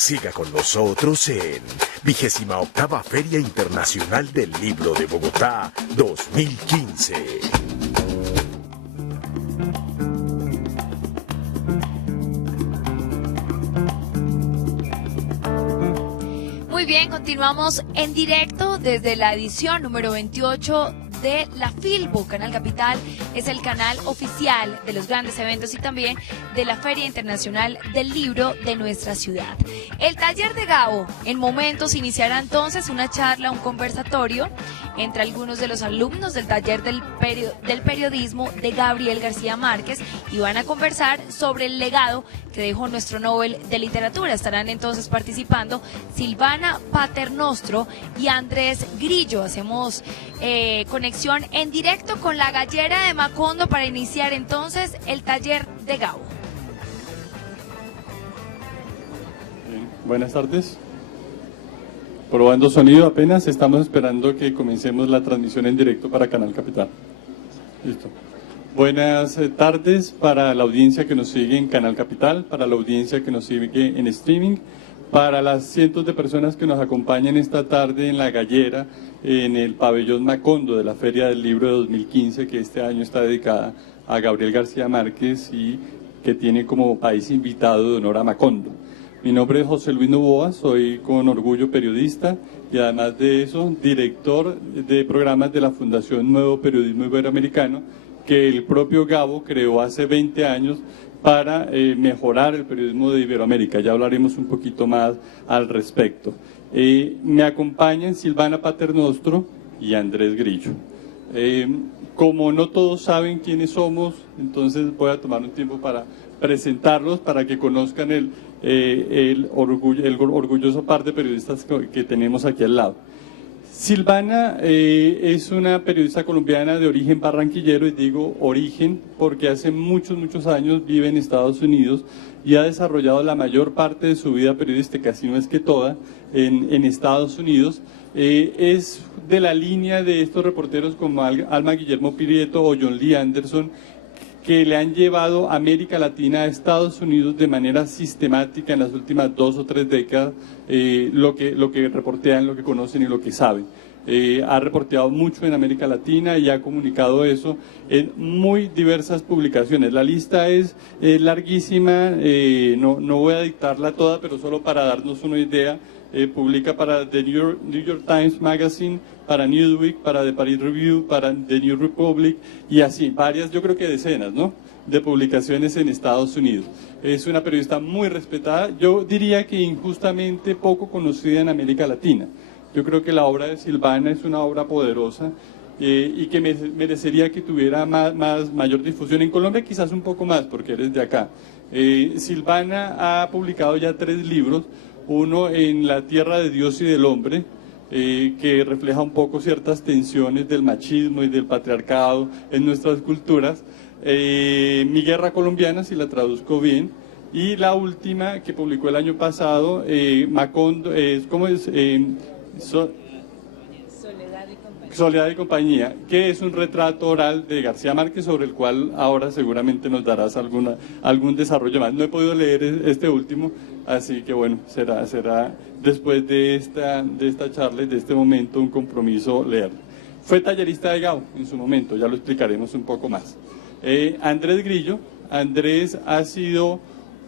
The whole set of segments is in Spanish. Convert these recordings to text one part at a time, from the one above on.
Siga con nosotros en 28ª Feria Internacional del Libro de Bogotá 2015. Muy bien, continuamos en directo desde la edición número 28 de la Filbo. Canal Capital es el canal oficial de los grandes eventos y también de la Feria Internacional del Libro de nuestra ciudad. El taller de Gabo, en momentos iniciará entonces una charla, un conversatorio entre algunos de los alumnos del taller del periodismo de Gabriel García Márquez, y van a conversar sobre el legado que dejó nuestro Nobel de Literatura. Estarán entonces participando Silvana Paternostro y Andrés Grillo. Hacemos conexión en directo con la Gallera de Macondo para iniciar entonces el taller de Gabo. Buenas tardes. Probando sonido apenas, estamos esperando que comencemos la transmisión en directo para Canal Capital. Listo. Buenas tardes para la audiencia que nos sigue en Canal Capital, para la audiencia que nos sigue en streaming, para las cientos de personas que nos acompañan esta tarde en La Gallera, en el pabellón Macondo de la Feria del Libro de 2015, que este año está dedicada a Gabriel García Márquez y que tiene como país invitado de honor a Macondo. Mi nombre es José Luis Novoa, soy con orgullo periodista y además de eso director de programas de la Fundación Nuevo Periodismo Iberoamericano, que el propio Gabo creó hace 20 años para mejorar el periodismo de Iberoamérica. Ya hablaremos un poquito más al respecto. Me acompañan Silvana Paternostro y Andrés Grillo. Como no todos saben quiénes somos, entonces voy a tomar un tiempo para presentarlos, para que conozcan el orgulloso par de periodistas que tenemos aquí al lado. Silvana es una periodista colombiana de origen barranquillero, y digo origen porque hace muchos años vive en Estados Unidos y ha desarrollado la mayor parte de su vida periodística, si no es que toda, en Estados Unidos. Es de la línea de estos reporteros como Alma Guillermo Prieto o John Lee Anderson, que le han llevado a América Latina a Estados Unidos de manera sistemática en las últimas 2 o 3 décadas, lo que reportean, lo que conocen y lo que saben. Ha reporteado mucho en América Latina y ha comunicado eso en muy diversas publicaciones. La lista es larguísima, no voy a dictarla toda, pero solo para darnos una idea. Publica para The New York Times Magazine, para Newsweek, para The Paris Review, para The New Republic y así, varias, yo creo que decenas, ¿no?, de publicaciones en Estados Unidos. Es una periodista muy respetada, yo diría que injustamente poco conocida en América Latina. Yo creo que la obra de Silvana es una obra poderosa y que merecería que tuviera mayor difusión. En Colombia quizás un poco más, porque eres de acá. Silvana ha publicado ya 3 libros, uno en La Tierra de Dios y del Hombre, que refleja un poco ciertas tensiones del machismo y del patriarcado en nuestras culturas, Mi Guerra Colombiana, si la traduzco bien, y la última que publicó el año pasado, Macondo, ¿cómo es? Soledad y Compañía, que es un retrato oral de García Márquez, sobre el cual ahora seguramente nos darás algún desarrollo más. No he podido leer este último, así que bueno, será después de esta charla y de este momento un compromiso leerlo. Fue tallerista de Gabo en su momento, ya lo explicaremos un poco más. Andrés Grillo. Andrés ha sido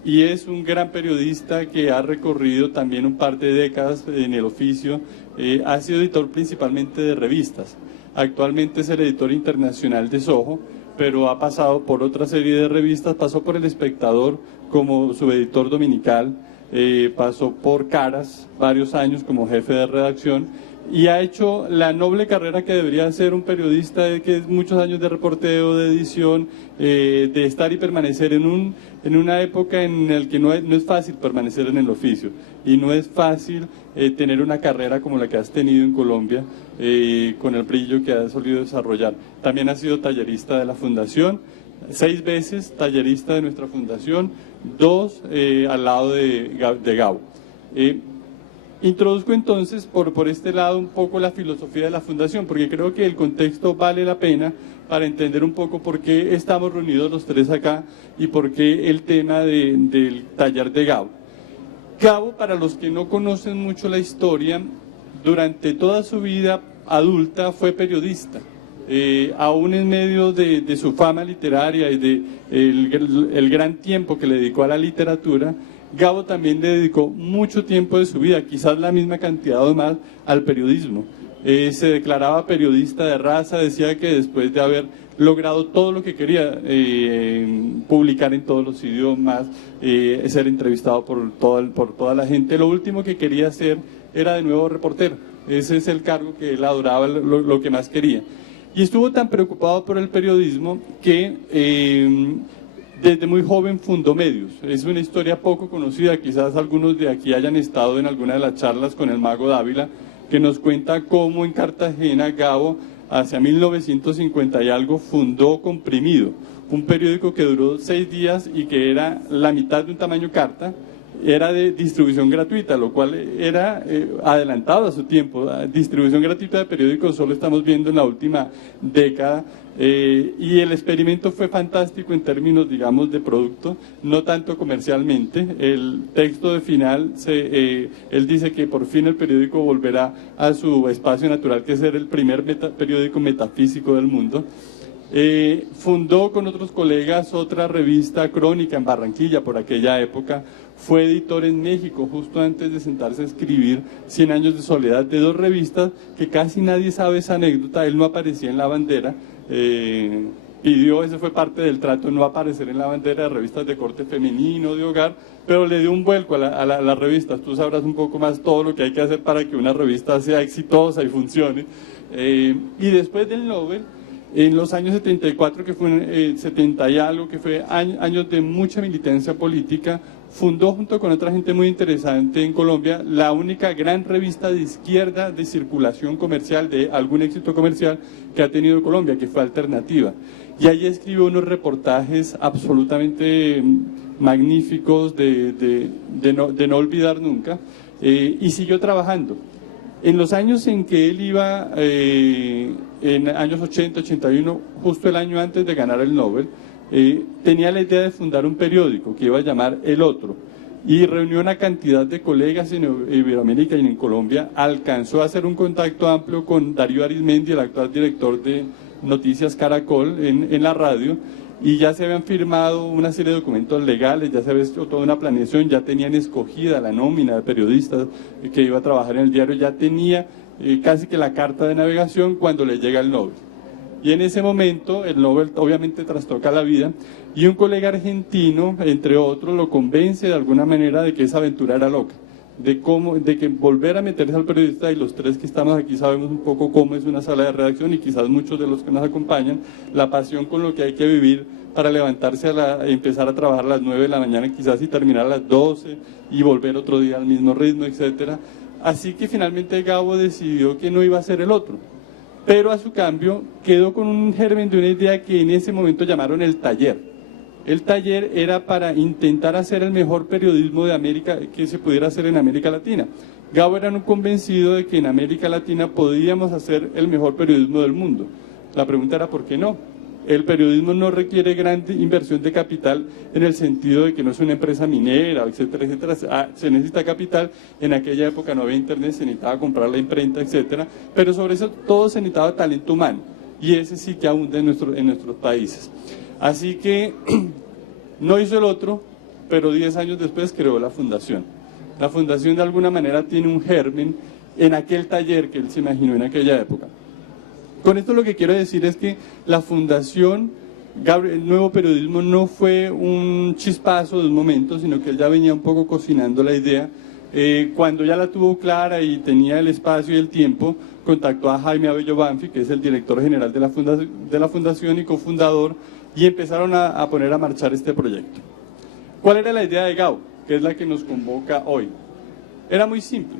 y es un gran periodista que ha recorrido también un par de décadas en el oficio. Ha sido editor principalmente de revistas. Actualmente es el editor internacional de Soho, pero ha pasado por otra serie de revistas. Pasó por El Espectador como subeditor dominical, pasó por Caras varios años como jefe de redacción y ha hecho la noble carrera que debería hacer un periodista, que es muchos años de reporteo, de edición, de estar y permanecer en una época en la que no es fácil permanecer en el oficio y no es fácil tener una carrera como la que has tenido en Colombia, con el brillo que has solido desarrollar. También has sido tallerista de la Fundación, 6 veces tallerista de nuestra Fundación, 2 al lado de Gabo. Introduzco entonces por este lado un poco la filosofía de la Fundación, porque creo que el contexto vale la pena para entender un poco por qué estamos reunidos los 3 acá y por qué el tema del taller de Gabo. Gabo, para los que no conocen mucho la historia, durante toda su vida adulta fue periodista. Aún en medio de su fama literaria y de el gran tiempo que le dedicó a la literatura, Gabo también le dedicó mucho tiempo de su vida, quizás la misma cantidad o más, al periodismo. Se declaraba periodista de raza, decía que después de haber logrado todo lo que quería, publicar en todos los idiomas, ser entrevistado por toda la gente, lo último que quería hacer era de nuevo reportero. Ese es el cargo que él adoraba, lo que más quería. Y estuvo tan preocupado por el periodismo que desde muy joven fundó medios. Es una historia poco conocida, quizás algunos de aquí hayan estado en alguna de las charlas con el Mago Dávila, que nos cuenta cómo en Cartagena Gabo, hacia 1950 y algo, fundó Comprimido, un periódico que duró 6 días y que era la mitad de un tamaño carta, era de distribución gratuita, lo cual era adelantado a su tiempo. Distribución gratuita de periódicos solo estamos viendo en la última década, y el experimento fue fantástico en términos, digamos, de producto, no tanto comercialmente. El texto de final, él dice que por fin el periódico volverá a su espacio natural, que es ser el primer periódico metafísico del mundo. Fundó con otros colegas otra revista, Crónica, en Barranquilla por aquella época. Fue editor en México justo antes de sentarse a escribir 100 años de soledad, de 2 revistas que casi nadie sabe esa anécdota. Él no aparecía en la bandera, pidió, ese fue parte del trato, no aparecer en la bandera de revistas de corte femenino, de hogar, pero le dio un vuelco a las revistas. Tú sabrás un poco más todo lo que hay que hacer para que una revista sea exitosa y funcione. Y después del Nobel, en los años 74, que fue 70 y algo, que fue años de mucha militancia política, fundó junto con otra gente muy interesante en Colombia la única gran revista de izquierda de circulación comercial, de algún éxito comercial que ha tenido Colombia, que fue Alternativa. Y allí escribió unos reportajes absolutamente magníficos de no olvidar nunca, y siguió trabajando. En los años en que él iba, en años 80, 81, justo el año antes de ganar el Nobel, tenía la idea de fundar un periódico que iba a llamar El Otro, y reunió una cantidad de colegas en Iberoamérica y en Colombia. Alcanzó a hacer un contacto amplio con Darío Arizmendi, el actual director de Noticias Caracol en la radio, y ya se habían firmado una serie de documentos legales, ya se había hecho toda una planeación, ya tenían escogida la nómina de periodistas que iba a trabajar en el diario, ya tenía casi que la carta de navegación cuando le llega el Nobel. Y en ese momento el Nobel obviamente trastoca la vida, y un colega argentino, entre otros, lo convence de alguna manera de que esa aventura era loca, de que volver a meterse al periodista, y los 3 que estamos aquí sabemos un poco cómo es una sala de redacción, y quizás muchos de los que nos acompañan, la pasión con lo que hay que vivir para levantarse empezar a trabajar a las 9 de la mañana quizás, y terminar a las 12 y volver otro día al mismo ritmo, etcétera. Así que finalmente Gabo decidió que no iba a ser El Otro, pero a su cambio quedó con un germen de una idea que en ese momento llamaron El Taller. El taller era para intentar hacer el mejor periodismo de América que se pudiera hacer en América Latina. Gabo era un convencido de que en América Latina podíamos hacer el mejor periodismo del mundo. La pregunta era ¿por qué no? El periodismo no requiere gran inversión de capital, en el sentido de que no es una empresa minera, etcétera, etcétera. Se necesita capital. En aquella época no había internet, se necesitaba comprar la imprenta, etcétera. Pero sobre eso todo se necesitaba talento humano, y ese sí que abunda en nuestros países. Así que no hizo El Otro, pero 10 años después creó la fundación. La fundación de alguna manera tiene un germen en aquel taller que él se imaginó en aquella época. Con esto lo que quiero decir es que la fundación, el Nuevo Periodismo, no fue un chispazo de un momento, sino que él ya venía un poco cocinando la idea. Cuando ya la tuvo clara y tenía el espacio y el tiempo, contactó a Jaime Abello Banfi, que es el director general de la fundación y cofundador, y empezaron a poner a marchar este proyecto. ¿Cuál era la idea de Gabo, que es la que nos convoca hoy? Era muy simple.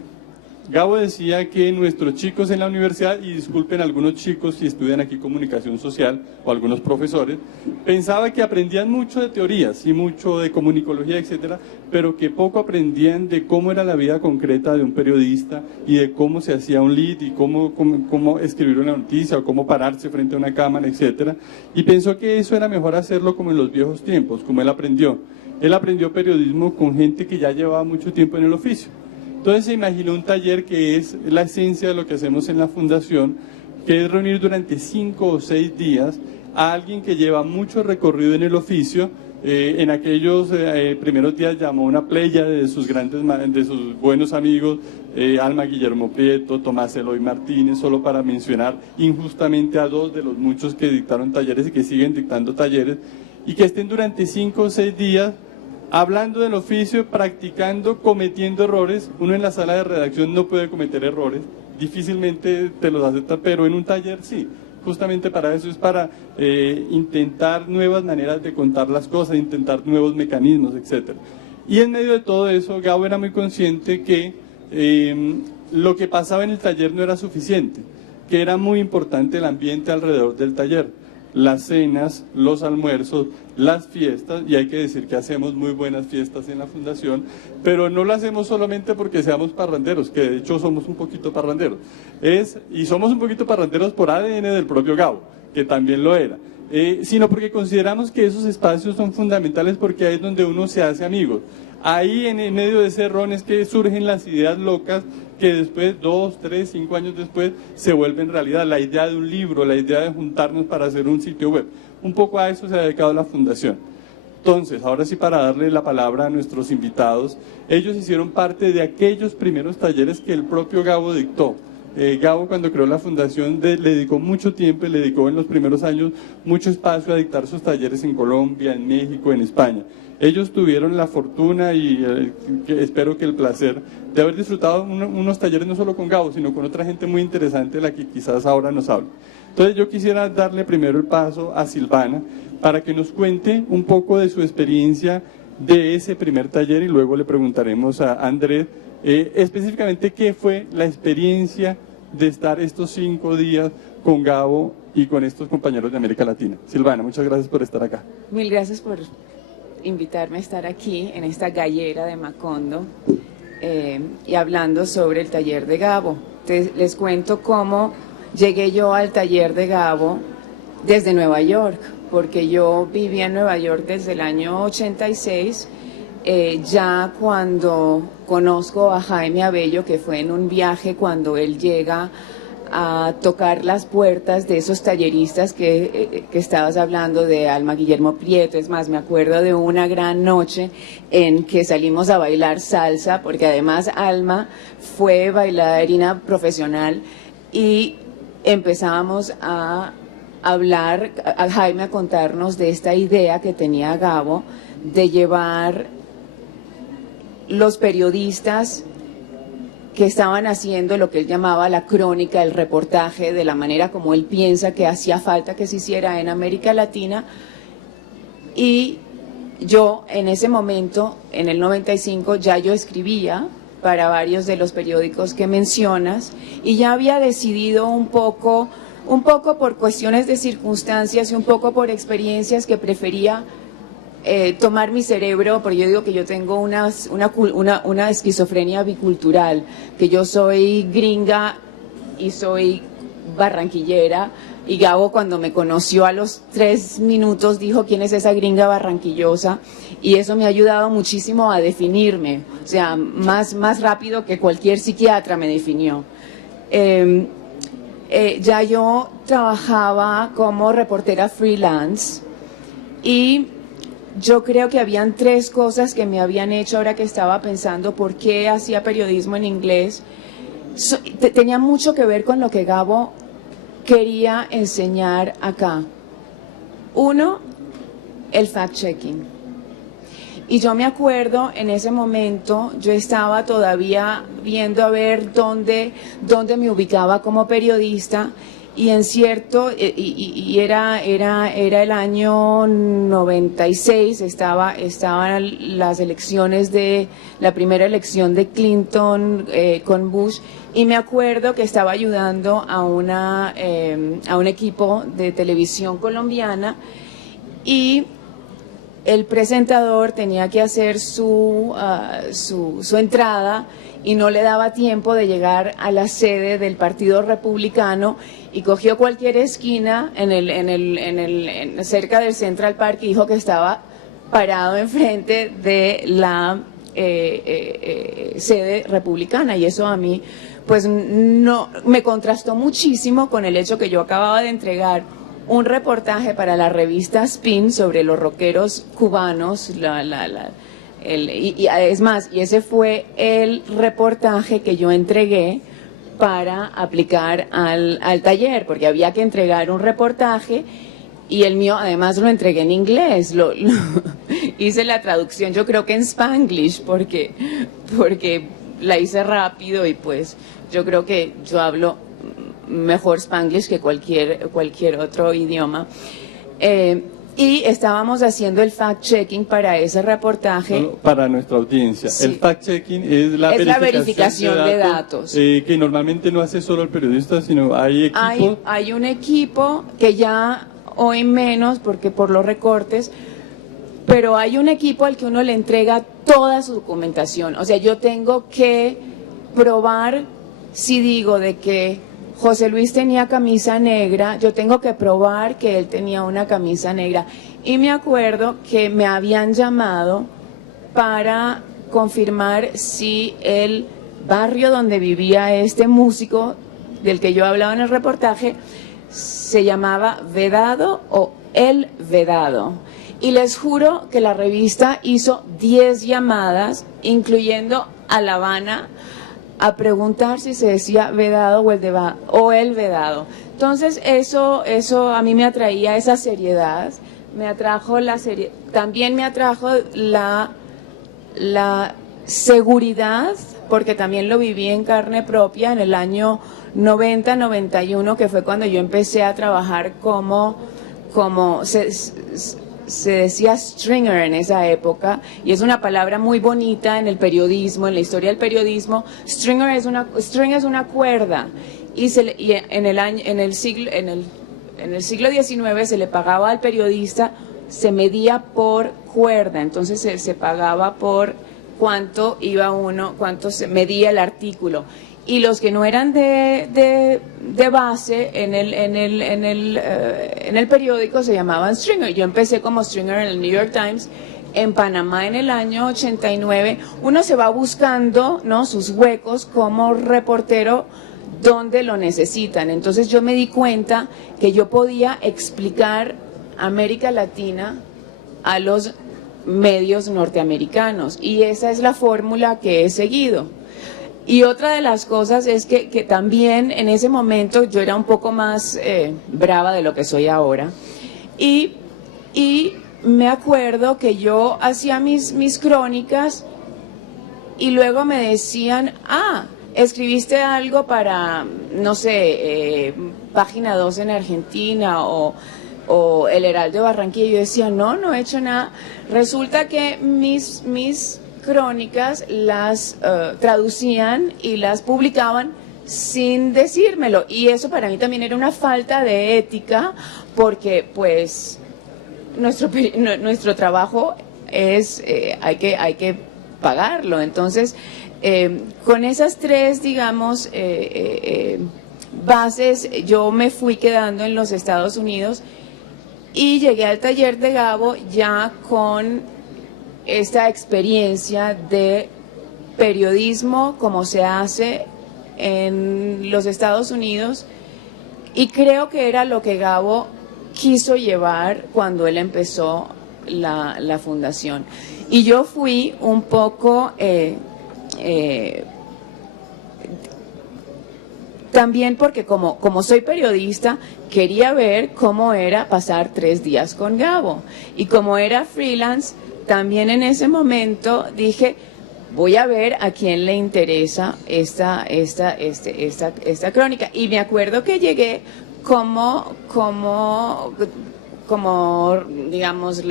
Gabo decía que nuestros chicos en la universidad, y disculpen algunos chicos si estudian aquí comunicación social o algunos profesores, pensaba que aprendían mucho de teorías y mucho de comunicología, etcétera, pero que poco aprendían de cómo era la vida concreta de un periodista y de cómo se hacía un lead y cómo escribir una noticia o cómo pararse frente a una cámara, etcétera. Y pensó que eso era mejor hacerlo como en los viejos tiempos, como él aprendió, Él aprendió periodismo con gente que ya llevaba mucho tiempo en el oficio. Entonces se imaginó un taller que es la esencia de lo que hacemos en la fundación, que es reunir durante 5 o 6 días a alguien que lleva mucho recorrido en el oficio. En aquellos primeros días llamó una playa de sus buenos amigos, Alma Guillermo Prieto, Tomás Eloy Martínez, solo para mencionar injustamente a 2 de los muchos que dictaron talleres y que siguen dictando talleres, y que estén durante 5 o 6 días hablando del oficio, practicando, cometiendo errores. Uno en la sala de redacción no puede cometer errores, difícilmente te los acepta, pero en un taller sí. Justamente para eso, es para intentar nuevas maneras de contar las cosas, intentar nuevos mecanismos, etc. Y en medio de todo eso, Gabo era muy consciente que lo que pasaba en el taller no era suficiente, que era muy importante el ambiente alrededor del taller. Las cenas, los almuerzos, las fiestas, y hay que decir que hacemos muy buenas fiestas en la fundación, pero no lo hacemos solamente porque seamos parranderos, que de hecho somos un poquito parranderos, y somos un poquito parranderos por ADN del propio Gabo, que también lo era, sino porque consideramos que esos espacios son fundamentales, porque ahí es donde uno se hace amigos. Ahí en medio de ese ron es que surgen las ideas locas que después, 2, 3, 5 años después, se vuelven realidad. La idea de un libro, la idea de juntarnos para hacer un sitio web. Un poco a eso se ha dedicado la fundación. Entonces, ahora sí, para darle la palabra a nuestros invitados, ellos hicieron parte de aquellos primeros talleres que el propio Gabo dictó. Gabo, cuando creó la fundación, le dedicó mucho tiempo y le dedicó en los primeros años mucho espacio a dictar sus talleres en Colombia, en México, en España. Ellos tuvieron la fortuna y espero que el placer de haber disfrutado unos talleres no solo con Gabo, sino con otra gente muy interesante, la que quizás ahora nos hable. Entonces yo quisiera darle primero el paso a Silvana para que nos cuente un poco de su experiencia de ese primer taller, y luego le preguntaremos a Andrés específicamente qué fue la experiencia de estar estos 5 días con Gabo y con estos compañeros de América Latina. Silvana, muchas gracias por estar acá. Mil gracias por invitarme a estar aquí en esta gallera de Macondo y hablando sobre el taller de Gabo. Les cuento cómo llegué yo al taller de Gabo desde Nueva York, porque yo vivía en Nueva York desde el año 86, ya cuando conozco a Jaime Abello, que fue en un viaje cuando él llega a tocar las puertas de esos talleristas que estabas hablando, de Alma Guillermo Prieto. Es más, me acuerdo de una gran noche en que salimos a bailar salsa, porque además Alma fue bailarina profesional, y empezábamos a hablar, a Jaime a contarnos de esta idea que tenía Gabo de llevar los periodistas que estaban haciendo lo que él llamaba la crónica, el reportaje, de la manera como él piensa que hacía falta que se hiciera en América Latina. Y yo en ese momento, en el 95, ya yo escribía para varios de los periódicos que mencionas, y ya había decidido un poco por cuestiones de circunstancias y un poco por experiencias, que prefería tomar mi cerebro, porque yo digo que yo tengo una esquizofrenia bicultural, que yo soy gringa y soy barranquillera, y Gabo, cuando me conoció a los 3 minutos, dijo: ¿quién es esa gringa barranquillosa? Y eso me ha ayudado muchísimo a definirme, o sea, más rápido que cualquier psiquiatra me definió. Ya yo trabajaba como reportera freelance, y yo creo que habían 3 cosas que me habían hecho, ahora que estaba pensando por qué hacía periodismo en inglés. Tenía mucho que ver con lo que Gabo quería enseñar acá. 1, el fact-checking. Y yo me acuerdo, en ese momento, yo estaba todavía viendo a ver dónde me ubicaba como periodista, y en cierto, era el año 96, estaban las elecciones la primera elección de Clinton con Bush, y me acuerdo que estaba ayudando a un equipo de televisión colombiana, y el presentador tenía que hacer su entrada, y no le daba tiempo de llegar a la sede del Partido Republicano, y cogió cualquier esquina cerca del Central Park, y dijo que estaba parado enfrente de la sede republicana, y eso a mí pues no me contrastó muchísimo con el hecho que yo acababa de entregar un reportaje para la revista Spin sobre los rockeros cubanos, y es más, y ese fue el reportaje que yo entregué para aplicar al taller, porque había que entregar un reportaje, y el mío además lo entregué en inglés, hice la traducción yo creo que en Spanglish, porque la hice rápido, y pues yo creo que yo hablo mejor Spanglish que cualquier otro idioma. Y estábamos haciendo el fact-checking para ese reportaje. Solo para nuestra audiencia. Sí. El fact-checking es la verificación de datos. Que normalmente no hace solo el periodista, sino hay equipo. Hay un equipo que ya hoy menos, porque por los recortes, pero hay un equipo al que uno le entrega toda su documentación. O sea, yo tengo que probar, si digo de que José Luis tenía camisa negra, yo tengo que probar que él tenía una camisa negra. Y me acuerdo que me habían llamado para confirmar si el barrio donde vivía este músico, del que yo hablaba en el reportaje, se llamaba Vedado o El Vedado. Y les juro que la revista hizo 10 llamadas, incluyendo a La Habana, a preguntar si se decía Vedado o el Vedado. Entonces eso a mí me atraía esa seriedad, me atrajo también me atrajo la seguridad, porque también lo viví en carne propia en el año 90-91, que fue cuando yo empecé a trabajar como se decía stringer en esa época, y es una palabra muy bonita en el periodismo, en la historia del periodismo. String es una cuerda, y en el siglo XIX se le pagaba al periodista, se medía por cuerda, entonces se pagaba por cuánto se medía el artículo. Y los que no eran de base en el periódico se llamaban stringer. Yo empecé como stringer en el New York Times en Panamá en el año 89. Uno se va buscando, ¿no?, sus huecos como reportero donde lo necesitan. Entonces yo me di cuenta que yo podía explicar América Latina a los medios norteamericanos, y esa es la fórmula que he seguido. Y otra de las cosas es que también en ese momento yo era un poco más brava de lo que soy ahora, y me acuerdo que yo hacía mis crónicas y luego me decían, escribiste algo para, no sé, Página 2 en Argentina o El Heraldo de Barranquilla. Y yo decía, no he hecho nada. Resulta que mis crónicas las traducían y las publicaban sin decírmelo, y eso para mí también era una falta de ética, porque pues nuestro trabajo es hay que pagarlo. Entonces con esas tres, digamos, bases, yo me fui quedando en los Estados Unidos y llegué al taller de Gabo ya con esta experiencia de periodismo como se hace en los Estados Unidos, y creo que era lo que Gabo quiso llevar cuando él empezó la fundación. Y yo fui un poco también porque como soy periodista, quería ver cómo era pasar 3 días con Gabo, y como era freelance, también en ese momento dije, voy a ver a quién le interesa esta crónica. Y me acuerdo que llegué como digamos,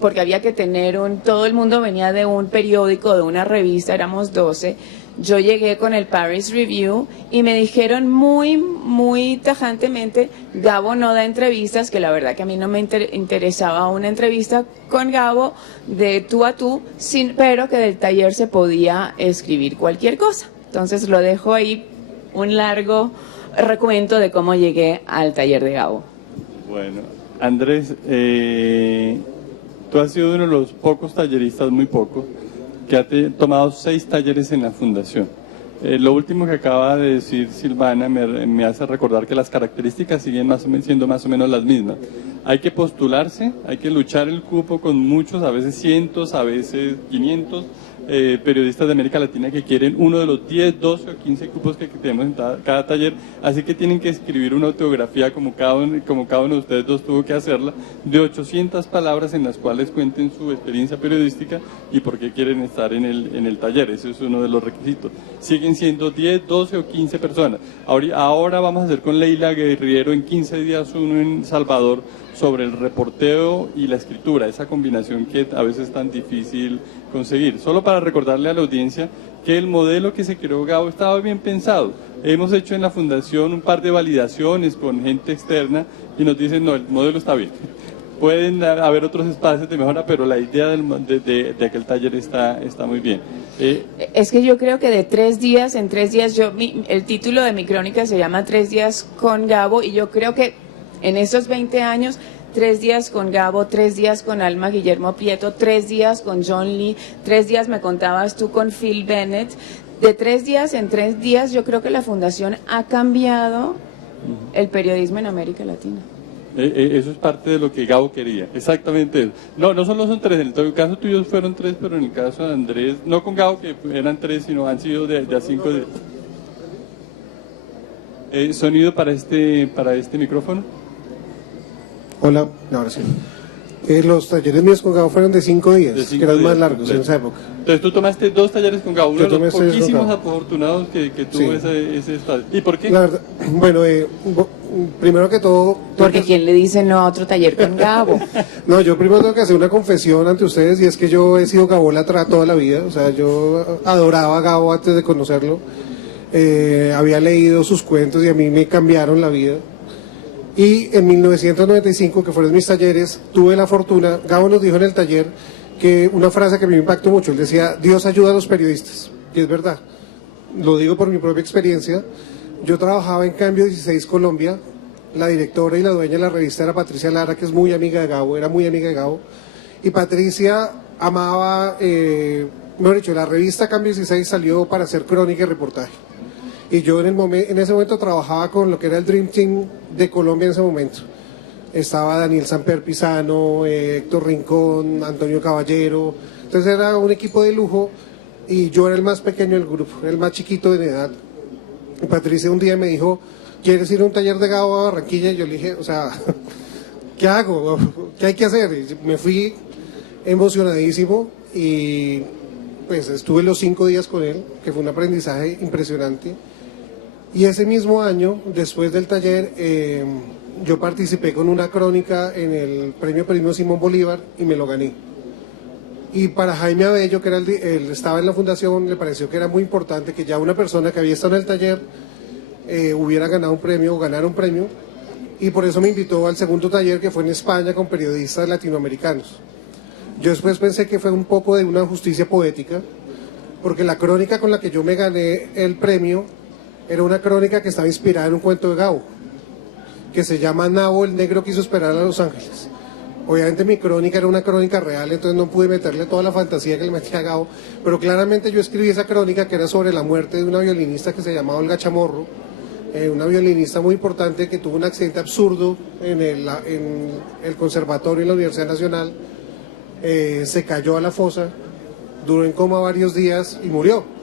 porque había que tener todo el mundo venía de un periódico, de una revista, éramos 12. Yo llegué con el Paris Review y me dijeron muy tajantemente, Gabo no da entrevistas, que la verdad que a mí no me interesaba una entrevista con Gabo de tú a tú, pero que del taller se podía escribir cualquier cosa. Entonces lo dejo ahí, un largo recuento de cómo llegué al taller de Gabo. Bueno, Andrés, tú has sido uno de los pocos talleristas, muy pocos, que ha tomado 6 talleres en la fundación. Lo último que acaba de decir Silvana me hace recordar que las características siguen siendo más o menos las mismas. Hay que postularse, hay que luchar el cupo con muchos, a veces cientos, a veces 500 periodistas de América Latina que quieren uno de los 10, 12 o 15 cupos que tenemos en cada taller, así que tienen que escribir una autobiografía como cada uno de ustedes dos tuvo que hacerla, de 800 palabras en las cuales cuenten su experiencia periodística y por qué quieren estar en el taller. Eso es uno de los requisitos. Siguen siendo 10, 12 o 15 personas. Ahora vamos a hacer con Leila Guerriero en 15 días uno en Salvador sobre el reporteo y la escritura, esa combinación que a veces es tan difícil conseguir. Solo para recordarle a la audiencia que el modelo que se creó Gabo estaba bien pensado. Hemos hecho en la fundación un par de validaciones con gente externa y nos dicen, no, el modelo está bien. Pueden haber otros espacios de mejora, pero la idea de aquel taller está muy bien. Es que yo creo que de 3 días, en 3 días, el título de mi crónica se llama 3 días con Gabo, y yo creo que en esos 20 años, 3 días con Gabo, 3 días con Alma Guillermo Prieto, 3 días con John Lee, 3 días me contabas tú con Phil Bennett. De 3 días en 3 días yo creo que la fundación ha cambiado el periodismo en América Latina. Eso es parte de lo que Gabo quería, exactamente eso. No solo son 3, en el caso tuyo fueron 3, pero en el caso de Andrés, no con Gabo que eran 3, sino han sido de a 5 días. ¿Sonido para este micrófono? Hola, ahora sí. Los talleres míos con Gabo fueron de 5 días, que eran más largos en esa época. Entonces tú tomaste 2 talleres con Gabo, uno de los poquísimos afortunados que tuvo sí. ese espacio. ¿Y por qué? La verdad, bueno, primero que todo... Porque ¿quién le dice no a otro taller con Gabo? No, yo primero tengo que hacer una confesión ante ustedes, y es que yo he sido gabólatra toda la vida. O sea, yo adoraba a Gabo antes de conocerlo. Había leído sus cuentos y a mí me cambiaron la vida. Y en 1995, que fueron mis talleres, tuve la fortuna, Gabo nos dijo en el taller que una frase que a mí me impactó mucho, él decía, Dios ayuda a los periodistas, y es verdad, lo digo por mi propia experiencia. Yo trabajaba en Cambio 16 Colombia, la directora y la dueña de la revista era Patricia Lara, que es muy amiga de Gabo, era muy amiga de Gabo, y Patricia amaba, mejor dicho, la revista Cambio 16 salió para hacer crónica y reportaje. Y yo en ese momento trabajaba con lo que era el Dream Team de Colombia en ese momento. Estaba Daniel Samper Pisano, Héctor Rincón, Antonio Caballero. Entonces era un equipo de lujo y yo era el más pequeño del grupo, era el más chiquito de edad. Y Patricia un día me dijo, ¿quieres ir a un taller de Gabo a Barranquilla? Y yo le dije, o sea, ¿qué hago? ¿Qué hay que hacer? Y me fui emocionadísimo y pues estuve los 5 días con él, que fue un aprendizaje impresionante. Y ese mismo año, después del taller, yo participé con una crónica en el premio Simón Bolívar y me lo gané. Y para Jaime Abello, que era él estaba en la fundación, le pareció que era muy importante que ya una persona que había estado en el taller hubiera ganado un premio o ganara un premio. Y por eso me invitó al segundo taller, que fue en España con periodistas latinoamericanos. Yo después pensé que fue un poco de una justicia poética, porque la crónica con la que yo me gané el premio era una crónica que estaba inspirada en un cuento de Gabo, que se llama Nabo, el negro quiso esperar a Los Ángeles. Obviamente mi crónica era una crónica real, entonces no pude meterle toda la fantasía que le metía a Gabo, pero claramente yo escribí esa crónica que era sobre la muerte de una violinista que se llamaba Olga Chamorro, una violinista muy importante que tuvo un accidente absurdo en el conservatorio en la Universidad Nacional, se cayó a la fosa, duró en coma varios días y murió.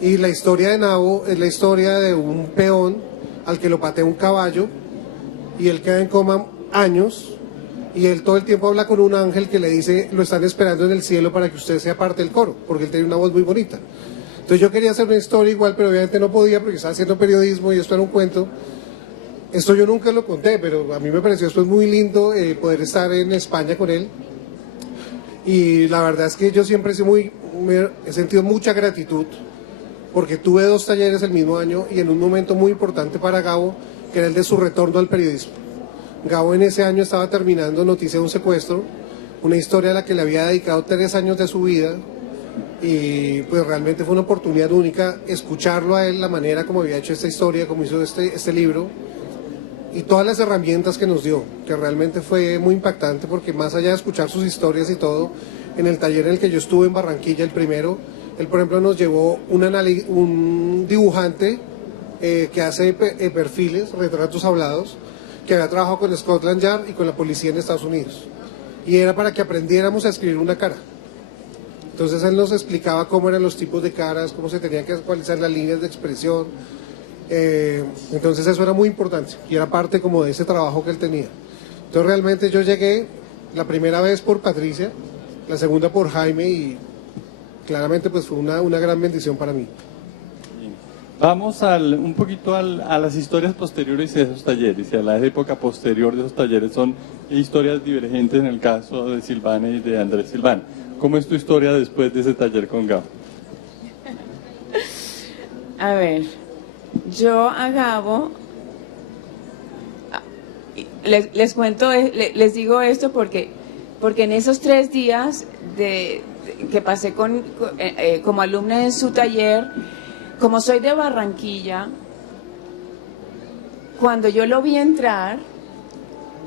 Y la historia de Nabo es la historia de un peón al que lo patea un caballo y él queda en coma años y él todo el tiempo habla con un ángel que le dice, lo están esperando en el cielo para que usted sea parte del coro, porque él tiene una voz muy bonita. Entonces yo quería hacer una historia igual, pero obviamente no podía porque estaba haciendo periodismo y esto era un cuento. Esto yo nunca lo conté, pero a mí me pareció esto es muy lindo, poder estar en España con él. Y la verdad es que yo siempre he sentido mucha gratitud, porque tuve 2 talleres el mismo año y en un momento muy importante para Gabo, que era el de su retorno al periodismo. Gabo en ese año estaba terminando Noticia de un secuestro, una historia a la que le había dedicado 3 años de su vida, y pues realmente fue una oportunidad única escucharlo a él, la manera como había hecho esta historia, como hizo este libro. y todas las herramientas que nos dio, que realmente fue muy impactante, porque más allá de escuchar sus historias y todo, en el taller en el que yo estuve en Barranquilla, el primero, él por ejemplo nos llevó un dibujante que hace perfiles, retratos hablados, que había trabajado con Scotland Yard y con la policía en Estados Unidos, y era para que aprendiéramos a escribir una cara. Entonces él nos explicaba cómo eran los tipos de caras, cómo se tenían que actualizar las líneas de expresión. Entonces eso era muy importante y era parte como de ese trabajo que él tenía. Entonces realmente yo llegué la primera vez por Patricia, la segunda por Jaime, y claramente pues fue una gran bendición para mí. Vamos un poquito a las historias posteriores de esos talleres, y a la época posterior de esos talleres. Son historias divergentes en el caso de Silvana y de Andrés Silván. ¿Cómo es tu historia después de ese taller con Gabo? A ver, yo a Gabo, les cuento, les digo esto porque en esos 3 días que pasé como alumna en su taller, como soy de Barranquilla, cuando yo lo vi entrar,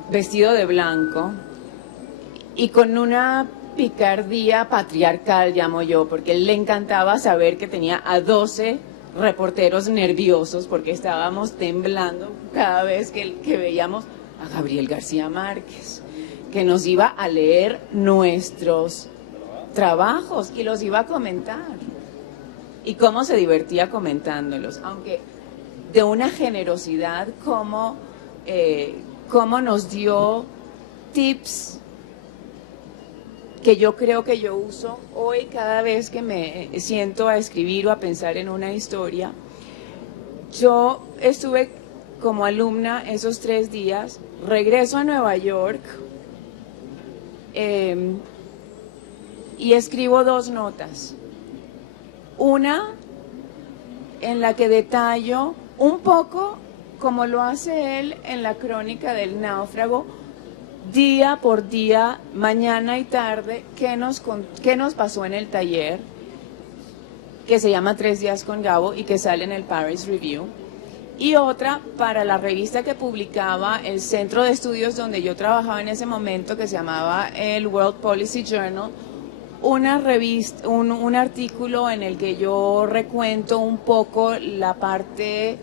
vestido de blanco, y con una picardía patriarcal, llamo yo, porque él le encantaba saber que tenía a 12 reporteros nerviosos, porque estábamos temblando cada vez que veíamos a Gabriel García Márquez, que nos iba a leer nuestros trabajos y los iba a comentar. Y cómo se divertía comentándolos, aunque de una generosidad, cómo nos dio tips que yo creo que yo uso hoy cada vez que me siento a escribir o a pensar en una historia. Yo estuve como alumna esos 3 días, regreso a Nueva York y escribo 2 notas. Una en la que detallo un poco, como lo hace él en la crónica del náufrago, día por día, mañana y tarde, qué nos pasó en el taller, que se llama 3 días con Gabo y que sale en el Paris Review. Y otra para la revista que publicaba el centro de estudios donde yo trabajaba en ese momento, que se llamaba el World Policy Journal, una revista, un artículo en el que yo recuento un poco la parte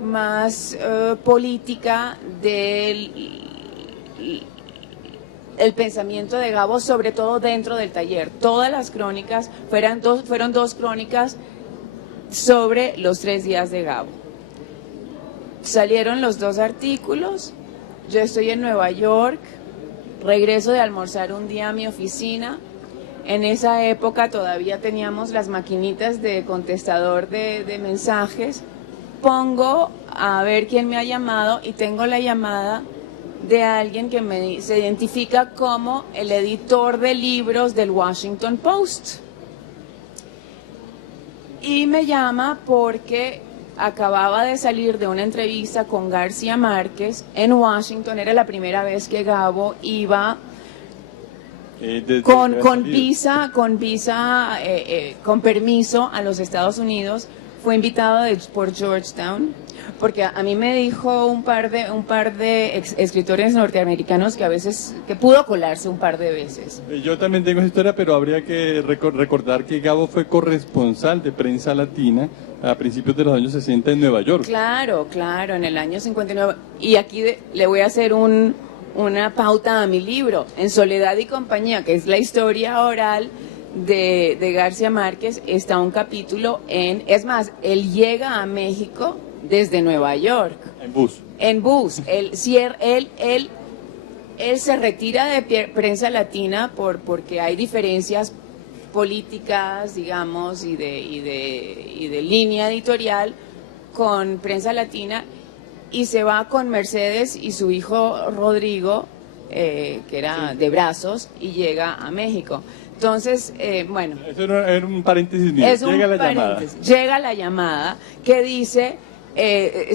más política del el pensamiento de Gabo, sobre todo dentro del taller. Todas las crónicas fueron 2 crónicas sobre los 3 días de Gabo. Salieron los 2 artículos, yo estoy en Nueva York, regreso de almorzar un día a mi oficina. En esa época todavía teníamos las maquinitas de contestador de mensajes. Pongo a ver quién me ha llamado y tengo la llamada de alguien que se identifica como el editor de libros del Washington Post. Y me llama porque acababa de salir de una entrevista con García Márquez en Washington. Era la primera vez que Gabo iba con permiso a los Estados Unidos. Fue invitado por Georgetown, porque a mí me dijo un par de escritores norteamericanos que pudo colarse un par de veces. Yo también tengo esa historia, pero habría que recordar que Gabo fue corresponsal de Prensa Latina a principios de los años 60 en Nueva York. Claro, en el año 59. Y aquí le voy a hacer una pauta a mi libro, En Soledad y Compañía, que es la historia oral de García Márquez. Está un capítulo es más, él llega a México desde Nueva York. En bus. Él se retira de Prensa Latina porque hay diferencias políticas, digamos, y de línea editorial con Prensa Latina, y se va con Mercedes y su hijo Rodrigo, que era de Brazos, y llega a México. Entonces, bueno. Eso era un paréntesis mío. Llega la llamada que dice,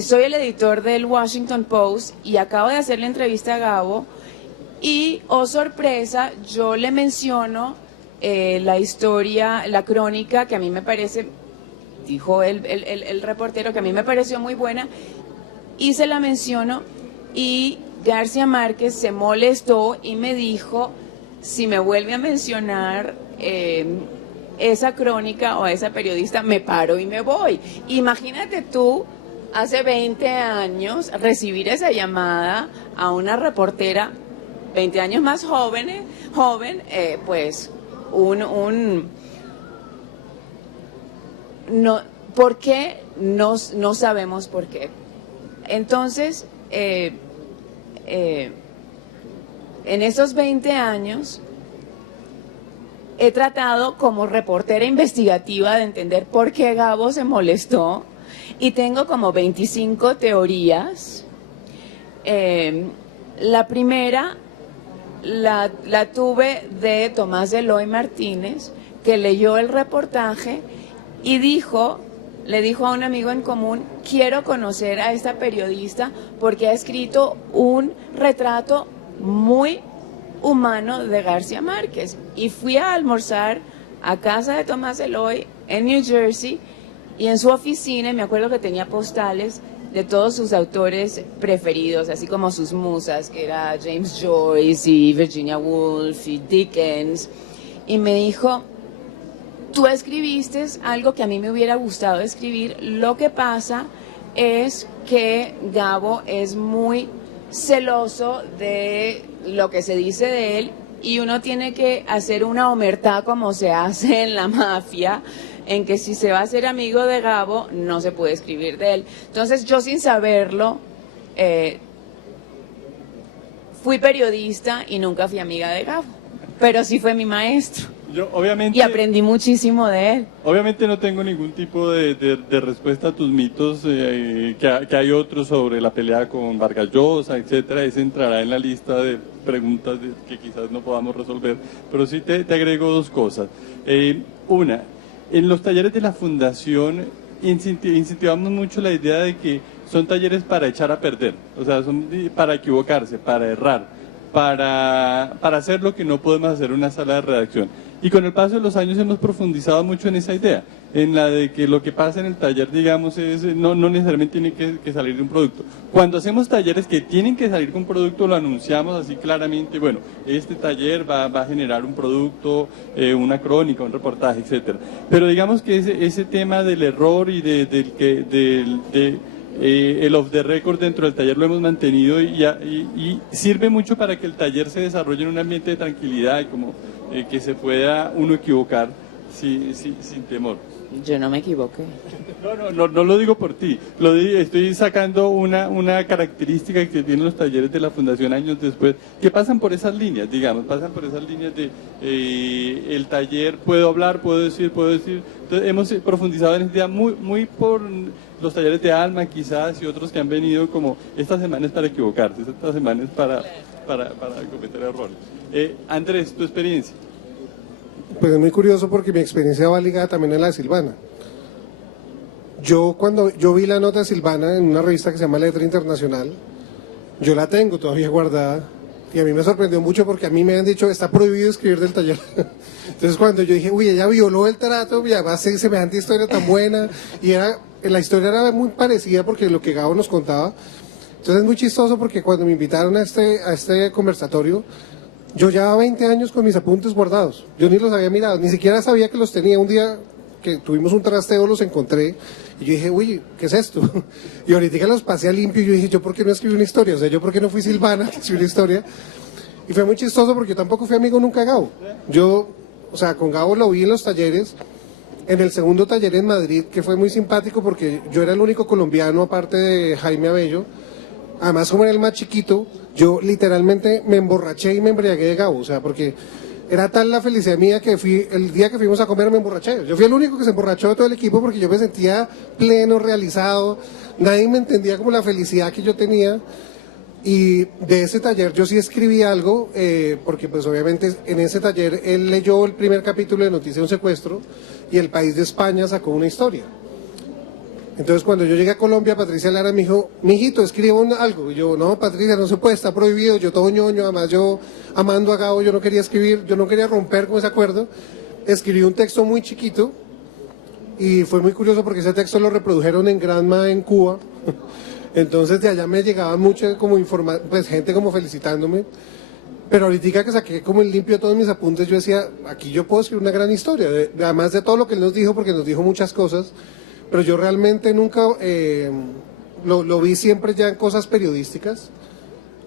soy el editor del Washington Post y acabo de hacer la entrevista a Gabo y, oh sorpresa, yo le menciono la historia, la crónica que a mí me parece, dijo el reportero, que a mí me pareció muy buena, y se la menciono y García Márquez se molestó y me dijo, si me vuelve a mencionar esa crónica o a esa periodista, me paro y me voy. Imagínate tú, hace 20 años, recibir esa llamada a una reportera 20 años más joven, pues no, ¿por qué? No sabemos por qué. Entonces, en esos 20 años he tratado como reportera investigativa de entender por qué Gabo se molestó y tengo como 25 teorías. La primera la tuve de Tomás Eloy Martínez, que leyó el reportaje y le dijo a un amigo en común, quiero conocer a esta periodista porque ha escrito un retrato muy humano de García Márquez. Y fui a almorzar a casa de Tomás Eloy en New Jersey y en su oficina, me acuerdo que tenía postales de todos sus autores preferidos, así como sus musas, que era James Joyce y Virginia Woolf y Dickens, y me dijo, tú escribiste algo que a mí me hubiera gustado escribir, lo que pasa es que Gabo es muy celoso de lo que se dice de él y uno tiene que hacer una omertá como se hace en la mafia, en que si se va a ser amigo de Gabo, no se puede escribir de él. Entonces yo sin saberlo, fui periodista y nunca fui amiga de Gabo, pero sí fue mi maestro. Yo, obviamente, y aprendí muchísimo de él. Obviamente no tengo ningún tipo de respuesta a tus mitos, que hay otros sobre la pelea con Vargas Llosa, etcétera. Ese entrará en la lista de preguntas que quizás no podamos resolver, pero sí te agrego dos cosas. Una, en los talleres de la Fundación incentivamos mucho la idea de que son talleres para echar a perder, o sea, son para equivocarse, para errar, para hacer lo que no podemos hacer en una sala de redacción. Y con el paso de los años hemos profundizado mucho en esa idea, en la de que lo que pasa en el taller, digamos, no necesariamente tiene que salir de un producto. Cuando hacemos talleres que tienen que salir con un producto, lo anunciamos así claramente, bueno, este taller va a generar un producto, una crónica, un reportaje, etcétera. Pero digamos que ese tema del error y el off the record dentro del taller lo hemos mantenido y sirve mucho para que el taller se desarrolle en un ambiente de tranquilidad y como que se pueda uno equivocar sin temor. Yo no me equivoqué. No lo digo por ti, estoy sacando una característica que tienen los talleres de la Fundación años después, que pasan por esas líneas, pasan por esas líneas de el taller, puedo hablar, puedo decir. Entonces hemos profundizado en esta idea muy por los talleres de Alma quizás y otros que han venido como estas semanas para equivocarse, estas semanas para cometer errores. Andrés, tu experiencia. Pues es muy curioso porque mi experiencia va ligada también a la de Silvana. Cuando yo vi la nota de Silvana en una revista que se llama Letra Internacional, yo la tengo todavía guardada y a mí me sorprendió mucho porque a mí me habían dicho está prohibido escribir del taller. Entonces cuando yo dije, uy, ella violó el trato y además semejante historia tan buena y la historia era muy parecida porque lo que Gabo nos contaba. Entonces es muy chistoso porque cuando me invitaron a este conversatorio, yo llevaba 20 años con mis apuntes guardados. Yo ni los había mirado, ni siquiera sabía que los tenía. Un día que tuvimos un trasteo los encontré y yo dije, uy, ¿qué es esto? Y ahorita los pasé a limpio y yo dije, ¿yo por qué no escribí una historia? O sea, ¿yo por qué no fui Silvana que escribí una historia? Y fue muy chistoso porque yo tampoco fui amigo nunca de Gabo. Con Gabo lo vi en los talleres, en el segundo taller en Madrid, que fue muy simpático porque yo era el único colombiano aparte de Jaime Abello. Además, como era el más chiquito, yo literalmente me emborraché y me embriagué de Gabo, o sea, porque era tal la felicidad mía que el día que fuimos a comer me emborraché. Yo fui el único que se emborrachó de todo el equipo porque yo me sentía pleno, realizado, nadie me entendía como la felicidad que yo tenía. Y de ese taller yo sí escribí algo, porque pues obviamente en ese taller él leyó el primer capítulo de Noticia de un secuestro y El País de España sacó una historia. Entonces cuando yo llegué a Colombia, Patricia Lara me dijo, mijito, escribo algo. Y yo, no, Patricia, no se puede, está prohibido, yo todo ñoño, además yo amando a Gabo, yo no quería escribir, yo no quería romper con ese acuerdo. Escribí un texto muy chiquito y fue muy curioso porque ese texto lo reprodujeron en Granma en Cuba. Entonces de allá me llegaba mucha como pues gente como felicitándome. Pero ahorita que saqué como en limpio todos mis apuntes, yo decía, aquí yo puedo escribir una gran historia, además de todo lo que él nos dijo, porque nos dijo muchas cosas, pero yo realmente nunca lo vi siempre ya en cosas periodísticas.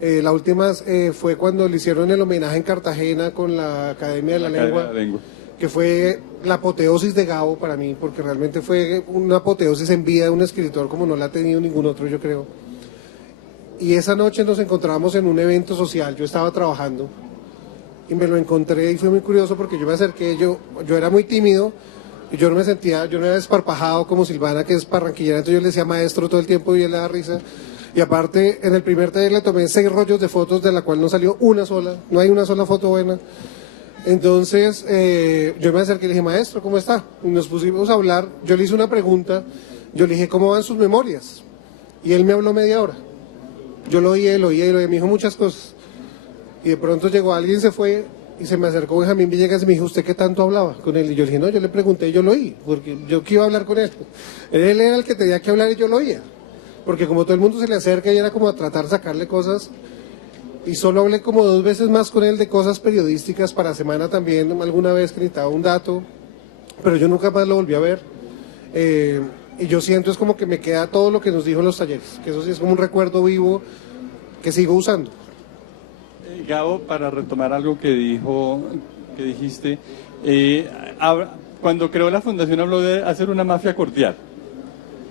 La última fue cuando le hicieron el homenaje en Cartagena con la Academia de la Lengua, que fue la apoteosis de Gabo para mí, porque realmente fue una apoteosis en vida de un escritor como no la ha tenido ningún otro, yo creo. Y esa noche nos encontramos en un evento social, yo estaba trabajando y me lo encontré y fue muy curioso porque yo me acerqué, yo era muy tímido y yo no era desparpajado como Silvana, que es barranquillera, entonces yo le decía maestro todo el tiempo y él le da risa. Y aparte, en el primer taller le tomé 6 rollos de fotos, de la cual no salió una sola, no hay una sola foto buena. Entonces yo me acerqué y le dije, maestro, ¿cómo está? Y nos pusimos a hablar, yo le hice una pregunta, yo le dije, ¿cómo van sus memorias? Y él me habló media hora. Yo lo oía, me dijo muchas cosas. Y de pronto llegó alguien, se fue, y se me acercó Benjamín Villegas y me dijo, ¿usted qué tanto hablaba con él? Y yo le dije, no, yo le pregunté y yo lo oí, porque yo que iba a hablar con él. Él era el que tenía que hablar y yo lo oía. Porque como todo el mundo se le acerca y era como a tratar de sacarle cosas, y solo hablé como 2 veces más con él de cosas periodísticas para Semana también, alguna vez que necesitaba un dato, pero yo nunca más lo volví a ver. Y yo siento es como que me queda todo lo que nos dijo en los talleres, que eso sí es como un recuerdo vivo que sigo usando. Gabo, para retomar algo que dijiste, cuando creó la fundación habló de hacer una mafia cordial.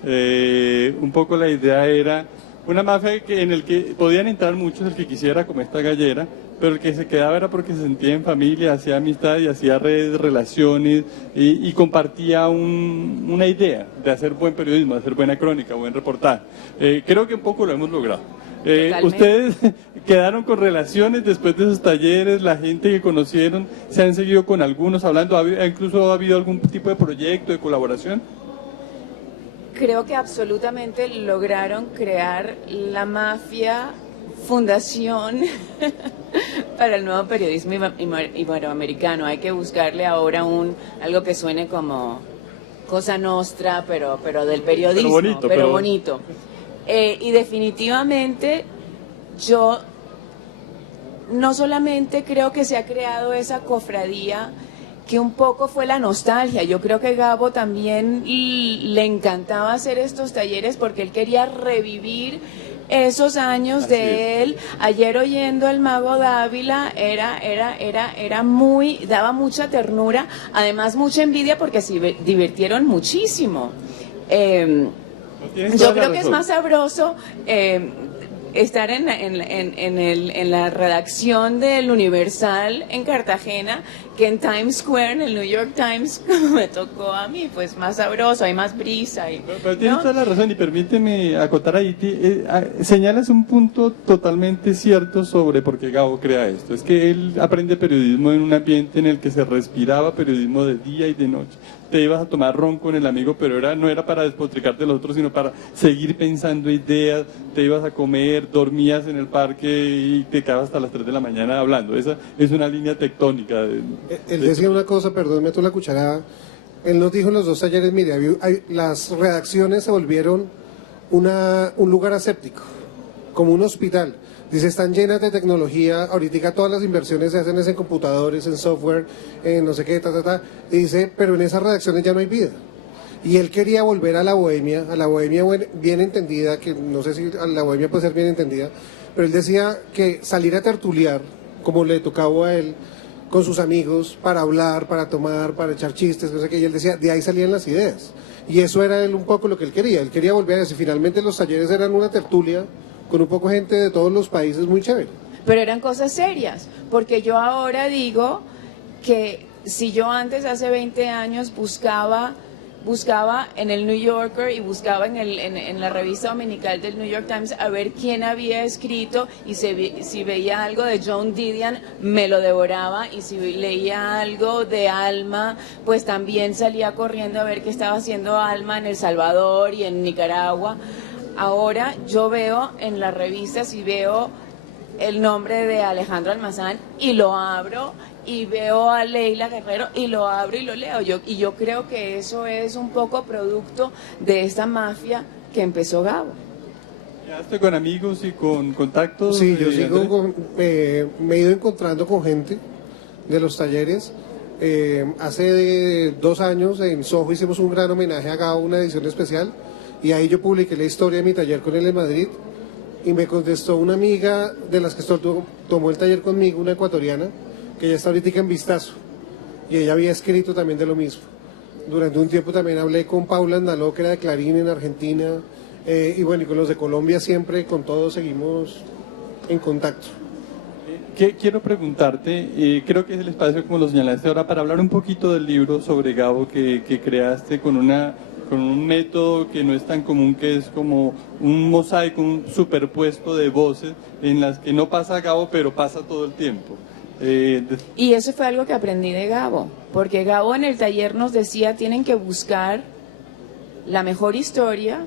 Un poco la idea era una mafia en el que podían entrar muchos, el que quisiera, como esta gallera, pero el que se quedaba era porque se sentía en familia, hacía amistad y hacía redes, relaciones y compartía una idea de hacer buen periodismo, de hacer buena crónica, buen reportaje. Creo que un poco lo hemos logrado. ¿Ustedes quedaron con relaciones después de esos talleres? La gente que conocieron, ¿se han seguido con algunos hablando? ¿Incluso ha habido algún tipo de proyecto, de colaboración? Creo que absolutamente lograron crear la mafia fundación para el nuevo periodismo iberoamericano. Hay que buscarle ahora algo que suene como cosa nostra, pero del periodismo, pero bonito. Y definitivamente yo no solamente creo que se ha creado esa cofradía, que un poco fue la nostalgia. Yo creo que Gabo también le encantaba hacer estos talleres porque él quería revivir esos años de él. Ayer oyendo al Mago Dávila daba mucha ternura, además mucha envidia porque se divirtieron muchísimo. Yo creo que es más sabroso estar en la redacción del Universal en Cartagena que en Times Square, en el New York Times, como me tocó a mí, pues más sabroso, hay más brisa. Pero tienes toda la razón y permíteme acotar ahí, señalas un punto totalmente cierto sobre por qué Gabo crea esto. Es que él aprende periodismo en un ambiente en el que se respiraba periodismo de día y de noche. Te ibas a tomar ron con el amigo, pero no era para despotricar de los otros, sino para seguir pensando ideas, te ibas a comer, dormías en el parque y te quedabas hasta las 3 de la mañana hablando. Esa es una línea tectónica. Él decía una cosa, perdón, meto la cucharada. Él nos dijo en los 2 talleres, mire, las redacciones se volvieron un lugar aséptico, como un hospital. Dice, están llenas de tecnología, ahorita todas las inversiones se hacen en computadores, en software, en no sé qué, y dice, pero en esas redacciones ya no hay vida. Y él quería volver a la bohemia bien entendida, que no sé si a la bohemia puede ser bien entendida, pero él decía que salir a tertuliar, como le tocaba a él, con sus amigos, para hablar, para tomar, para echar chistes, no sé qué, y él decía, de ahí salían las ideas. Y eso era él un poco lo que él quería volver a eso, y finalmente los talleres eran una tertulia, con un poco gente de todos los países, muy chévere. Pero eran cosas serias, porque yo ahora digo que si yo antes, hace 20 años, buscaba en el New Yorker y buscaba en la revista dominical del New York Times a ver quién había escrito, y si veía algo de Joan Didion me lo devoraba, y si leía algo de Alma pues también salía corriendo a ver qué estaba haciendo Alma en El Salvador y en Nicaragua. Ahora yo veo en las revistas y veo el nombre de Alejandro Almazán y lo abro, y veo a Leila Guerrero y lo abro y lo leo. Yo creo que eso es un poco producto de esta mafia que empezó Gabo. ¿Quedaste con amigos y con contactos? Sí, yo sigo Andrés? me he ido encontrando con gente de los talleres. Hace 2 años en Soho hicimos un gran homenaje a Gabo, una edición especial, y ahí yo publiqué la historia de mi taller con él en Madrid, y me contestó una amiga de las que tomó el taller conmigo, una ecuatoriana, que ya está ahorita en Vistazo, y ella había escrito también de lo mismo. Durante un tiempo también hablé con Paula Andaló, que era de Clarín en Argentina, y bueno, y con los de Colombia siempre, con todos seguimos en contacto. Quiero preguntarte, creo que es el espacio, como lo señalaste ahora, para hablar un poquito del libro sobre Gabo que creaste con un método que no es tan común, que es como un mosaico, un superpuesto de voces en las que no pasa Gabo, pero pasa todo el tiempo. Y eso fue algo que aprendí de Gabo, porque Gabo en el taller nos decía, tienen que buscar la mejor historia,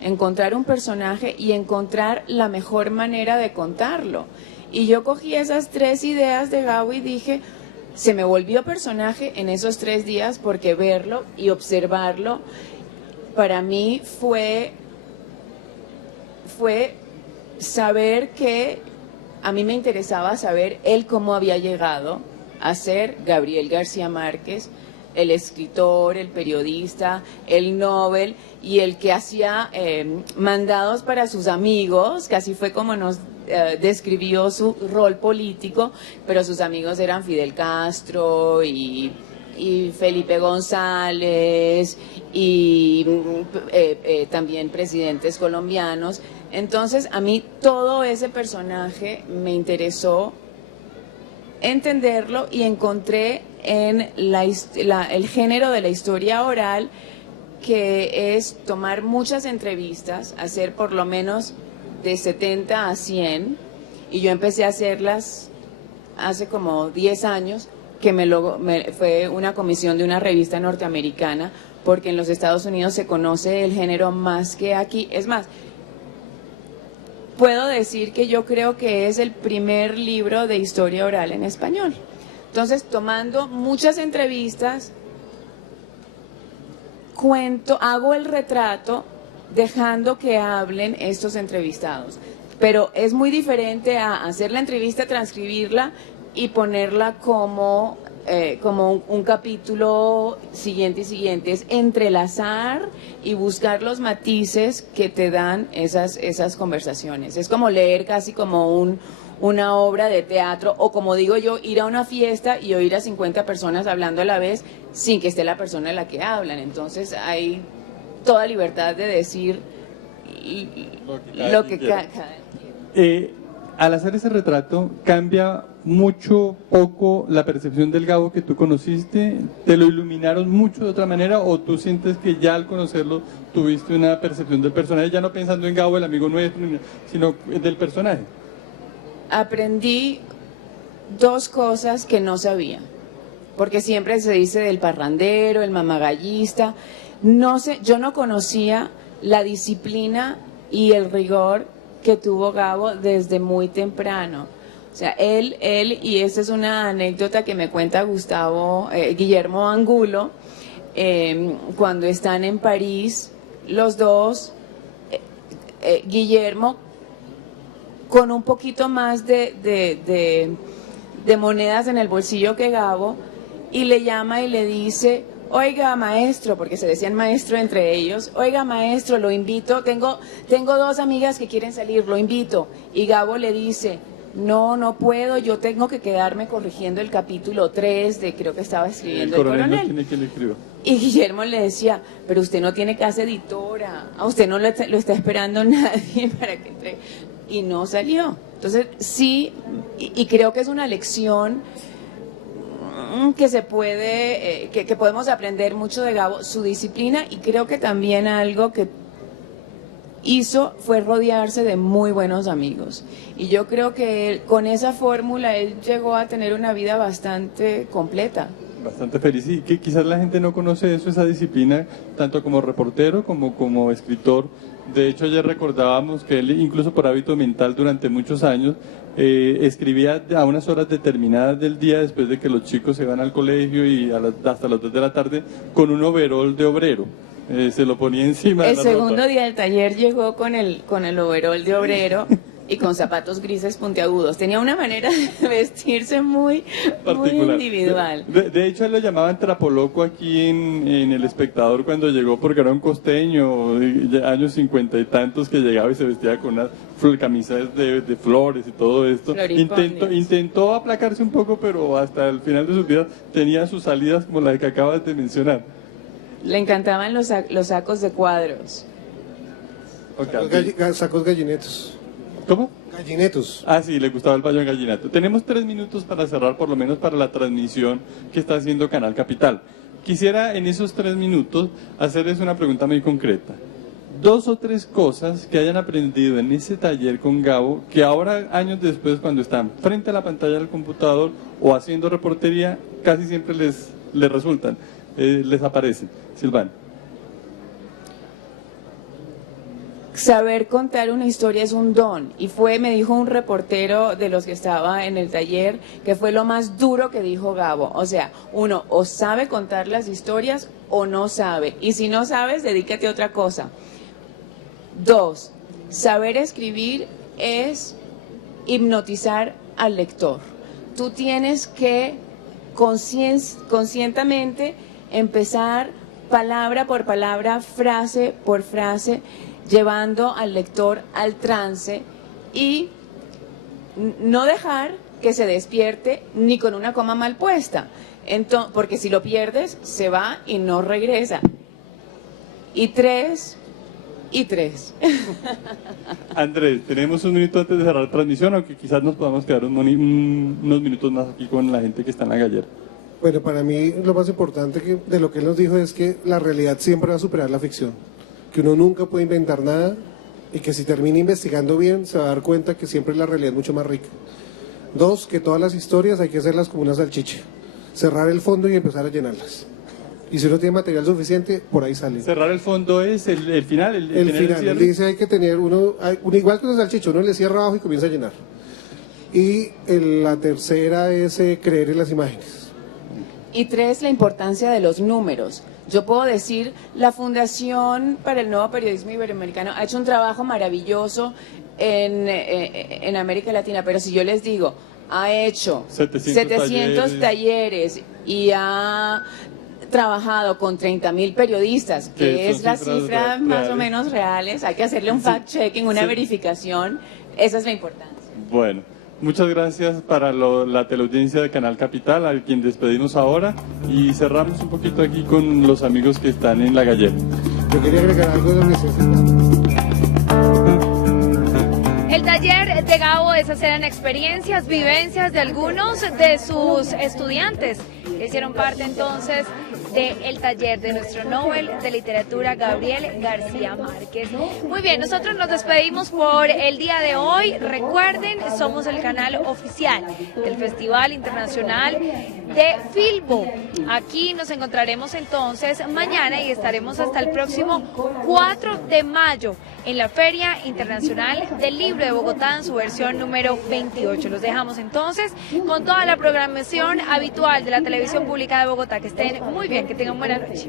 encontrar un personaje y encontrar la mejor manera de contarlo. Y yo cogí esas 3 ideas de Gabo y dije, se me volvió personaje en esos 3 días, porque verlo y observarlo para mí fue saber que a mí me interesaba saber él cómo había llegado a ser Gabriel García Márquez, el escritor, el periodista, el Nobel y el que hacía mandados para sus amigos, que así fue como nos describió su rol político, pero sus amigos eran Fidel Castro y Felipe González y también presidentes colombianos. Entonces a mí todo ese personaje me interesó entenderlo y encontré en el género de la historia oral, que es tomar muchas entrevistas, hacer por lo menos de 70 a 100, y yo empecé a hacerlas hace como 10 años, que fue una comisión de una revista norteamericana, porque en los Estados Unidos se conoce el género más que aquí. Es más, puedo decir que yo creo que es el primer libro de historia oral en español. Entonces, tomando muchas entrevistas, hago el retrato dejando que hablen estos entrevistados. Pero es muy diferente a hacer la entrevista, transcribirla y ponerla como un capítulo siguiente y siguiente. Es entrelazar y buscar los matices que te dan esas conversaciones. Es como leer casi como una obra de teatro, o como digo yo, ir a una fiesta y oír a 50 personas hablando a la vez sin que esté la persona a la que hablan. Entonces hay toda libertad de decir lo que cada quien. Al hacer ese retrato, ¿cambia mucho, poco la percepción del Gabo que tú conociste? ¿Te lo iluminaron mucho de otra manera, o tú sientes que ya al conocerlo tuviste una percepción del personaje, ya no pensando en Gabo, el amigo nuestro, sino del personaje? Aprendí 2 cosas que no sabía, porque siempre se dice del parrandero, el mamagallista. Yo no conocía la disciplina y el rigor que tuvo Gabo desde muy temprano. O sea, él, y esta es una anécdota que me cuenta Guillermo Angulo, cuando están en París, los dos, Guillermo, con un poquito más de monedas en el bolsillo que Gabo, y le llama y le dice: oiga, maestro, porque se decían maestro entre ellos, oiga, maestro, lo invito, tengo 2 amigas que quieren salir, lo invito. Y Gabo le dice: no puedo, yo tengo que quedarme corrigiendo el capítulo 3 de, creo que estaba escribiendo el coronel. No tiene que le escriba. Y Guillermo le decía: pero usted no tiene casa editora, a usted no lo está esperando nadie para que entre. Y no salió. Entonces sí, y creo que es una lección que se puede, que podemos aprender mucho de Gabo, su disciplina, y creo que también algo que hizo fue rodearse de muy buenos amigos. Y yo creo que con esa fórmula él llegó a tener una vida bastante completa. Bastante feliz, y que quizás la gente no conoce eso, esa disciplina, tanto como reportero como escritor. De hecho, ayer recordábamos que él, incluso por hábito mental, durante muchos años, escribía a unas horas determinadas del día, después de que los chicos se van al colegio, y hasta las 2 de la tarde, con un overol de obrero. se lo ponía encima de El la segundo ropa. día del taller llegó con el overol de obrero y con zapatos grises puntiagudos. Tenía una manera de vestirse muy Particular. individual. De hecho, él lo llamaban trapoloco aquí en El Espectador cuando llegó, porque era un costeño, de años 50 y tantos, que llegaba y se vestía con unas camisas de flores y todo esto. Floripondias. Intentó aplacarse un poco, pero hasta el final de sus días tenía sus salidas como la que acabas de mencionar. Le encantaban los sacos de cuadros. Ok. Sacos gallinetos. ¿Cómo? Gallinetos. Ah, sí, le gustaba el pabellón gallinato. Tenemos 3 minutos para cerrar, por lo menos para la transmisión que está haciendo Canal Capital. Quisiera en esos 3 minutos hacerles una pregunta muy concreta. 2 o 3 cosas que hayan aprendido en ese taller con Gabo, que ahora, años después, cuando están frente a la pantalla del computador o haciendo reportería, casi siempre les resultan, les aparecen. Silvana. Saber contar una historia es un don, y me dijo un reportero de los que estaba en el taller, que fue lo más duro que dijo Gabo. O sea, uno o sabe contar las historias o no sabe, y si no sabes, dedícate a otra cosa. 2, saber escribir es hipnotizar al lector. Tú tienes que conscientemente empezar palabra por palabra, frase por frase, llevando al lector al trance y no dejar que se despierte ni con una coma mal puesta. Porque si lo pierdes, se va y no regresa. Y 3. Andrés, tenemos un minuto antes de cerrar la transmisión, aunque quizás nos podamos quedar unos minutos más aquí con la gente que está en la gallera. Bueno, para mí lo más importante de lo que él nos dijo es que la realidad siempre va a superar la ficción. Que uno nunca puede inventar nada y que si termina investigando bien se va a dar cuenta que siempre la realidad es mucho más rica. 2, que todas las historias hay que hacerlas como una salchicha. Cerrar el fondo y empezar a llenarlas. Y si uno tiene material suficiente, por ahí sale. Cerrar el fondo es el final. El final, él dice hay que tener uno igual que una salchicha, uno le cierra abajo y comienza a llenar. Y la tercera es creer en las imágenes. Y 3, la importancia de los números. Yo puedo decir, la Fundación para el Nuevo Periodismo Iberoamericano ha hecho un trabajo maravilloso en América Latina, pero si yo les digo, ha hecho 700 talleres y ha trabajado con 30.000 periodistas, que es la cifra más o menos reales, hay que hacerle un fact-checking, una verificación, esa es la importancia. Bueno. Muchas gracias para la teleaudiencia de Canal Capital, a quien despedimos ahora, y cerramos un poquito aquí con los amigos que están en la gallera. Yo quería agregar algo de lo que se hace. El taller de Gabo, esas eran experiencias, vivencias de algunos de sus estudiantes que hicieron parte entonces del taller de nuestro Nobel de Literatura Gabriel García Márquez. Muy bien, nosotros nos despedimos por el día de hoy. Recuerden, somos el canal oficial del Festival Internacional de Filbo. Aquí nos encontraremos entonces mañana y estaremos hasta el próximo 4 de mayo en la Feria Internacional del Libro de Bogotá en su versión número 28. Los dejamos entonces con toda la programación habitual de la Televisión Pública de Bogotá. Que estén muy bien, que tengan buena noche.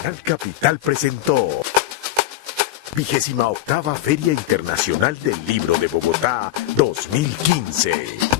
Canal Capital presentó 28ª Feria Internacional del Libro de Bogotá 2015.